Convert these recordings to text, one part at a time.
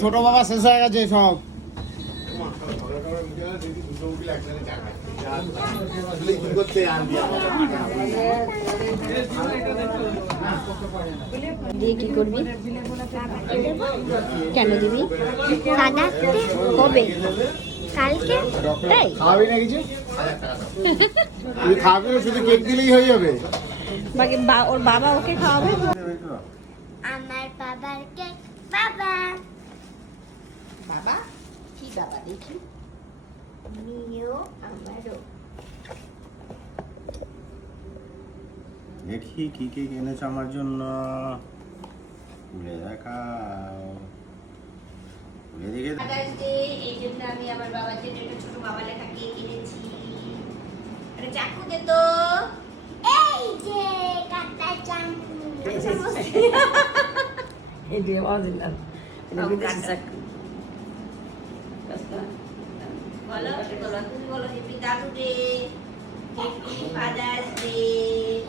ছোট বাবা শেষ হয়ে গেছে সব। দিয়ে কি করবি? কেন দিবি? কবে কালকে? তাই? খাওয়াবি না কিছু খাবি শুধু কেক দিলেই হয়ে যাবে। বাকি বা- ওর বাবা ওকে খাওয়াবে? আমার বাবার কেক বাবা। বাবা? কি বাবা দেখি। মিও আমারও। দেখি কি কি কিনেছ আমার জন্য। খুলে দেখাও। খুলে দেখে এই জন্য আমি আমার বাবার জন্য একটা ছোট বাবা লেখা কেক কিনেছি একটা চাকু দে তো। ఇది వాదిన్నారు Kalau kalau kalau dipindah tuh deh, happy Father's Day.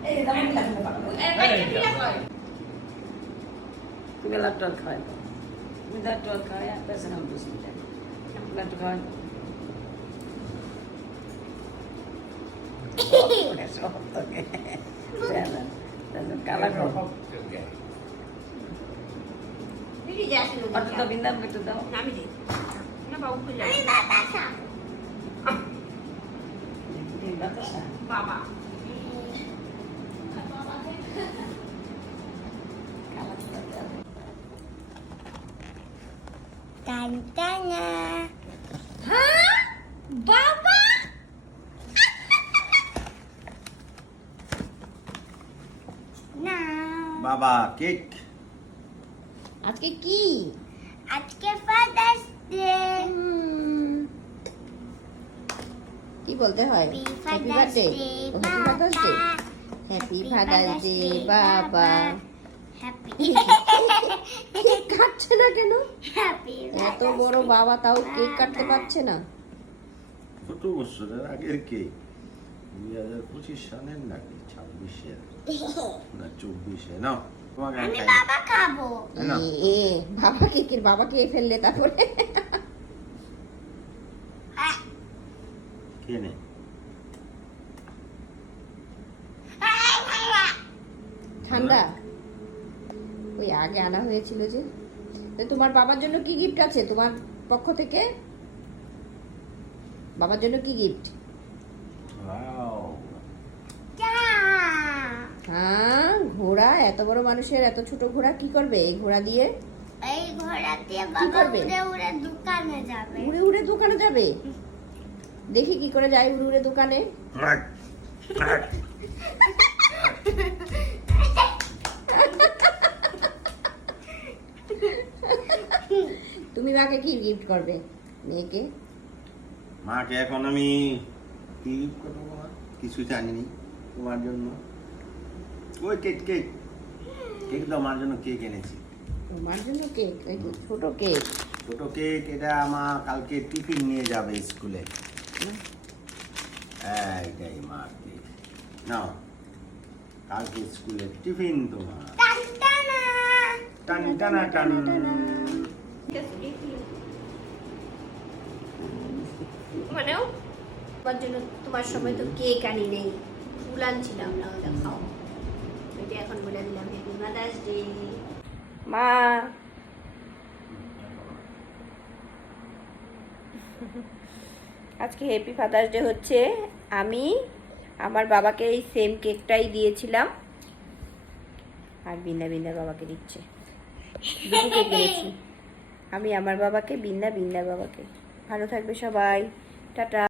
Kita kamu bilang apa? Bilang apa? Bilang apa? Bundadokaaya ke-69. Bundadokaaya. Kalah kok. Ini jasa lu. Atau tak bintang begitu tahu? Nami di. Aku kuliah? Ini batasan. Ini batasan. Bapak. হ্যাঁ বাবা না বাবা cake আজকে কি আজকে father's day কি বলতে হয় happy birthday day happy father's day happy father's day বাবা হ্যাপি কেক কাটছে না কেন? হ্যাপি এত বড় বাবা তাও কেক কাটতে পারছে না। কত বছরের আগের কেক দুই হাজার পঁচিশ সালের নাকি? ছাব্বিশের। না চব্বিশে। নাও আমি আমি বাবা খাব। না। এ, এ বাবা কেকের বাবা খেয়ে ফেললে তারপরে। খেয়ে নে? ঠান্ডা? আগে আনা হয়েছিল যে। তোমার বাবার জন্য কি গিফট আছে? তোমার পক্ষ থেকে? বাবার জন্য কি গিফট হ্যাঁ ঘোড়া এত বড় মানুষের এত ছোট ঘোড়া কি করবে এই ঘোড়া দিয়ে? এই ঘোড়া দিয়ে বাবা করবে? উড়ে উড়ে দোকানে যাবে। উড়ে উড়ে দোকানে যাবে? দেখি কি করে যায় উড়ে উড়ে দোকানে। তুমি মাকে কি গিফট করবে? মেয়েকে? মাকে এখন আমি কি gift করব? কিছু জানিনি তোমার জন্য। ওই কেক কেক কেক তো আমার জন্য কেক এনেছি। তোমার জন্য কেক যে ছোট কেক ছোট কেক এটা আমার কালকে টিফিন নিয়ে যাবে স্কুলে এইটাই মা কেক নাও। কালকে স্কুলে টিফিন তোমার। টানটানা টান টানা। টান মানেও তোমার জন্য তোমার সময় তো কেক আনি নেই। ফুল আনছিলাম না, ওটা খাও। এটা এখন বলে দিলাম হ্যাপি মাদার্স ডে মা। আজকে হ্যাপি ফাদার্স ডে হচ্ছে। আমি আমার বাবাকে এই সেম কেকটাই দিয়েছিলাম। আর বিন্দা বিন্দা বাবাকে দিচ্ছে। আমি আমার বাবাকে বিন্দা বিন্দা বাবাকে। ভালো থাকবে সবাই। টাটা।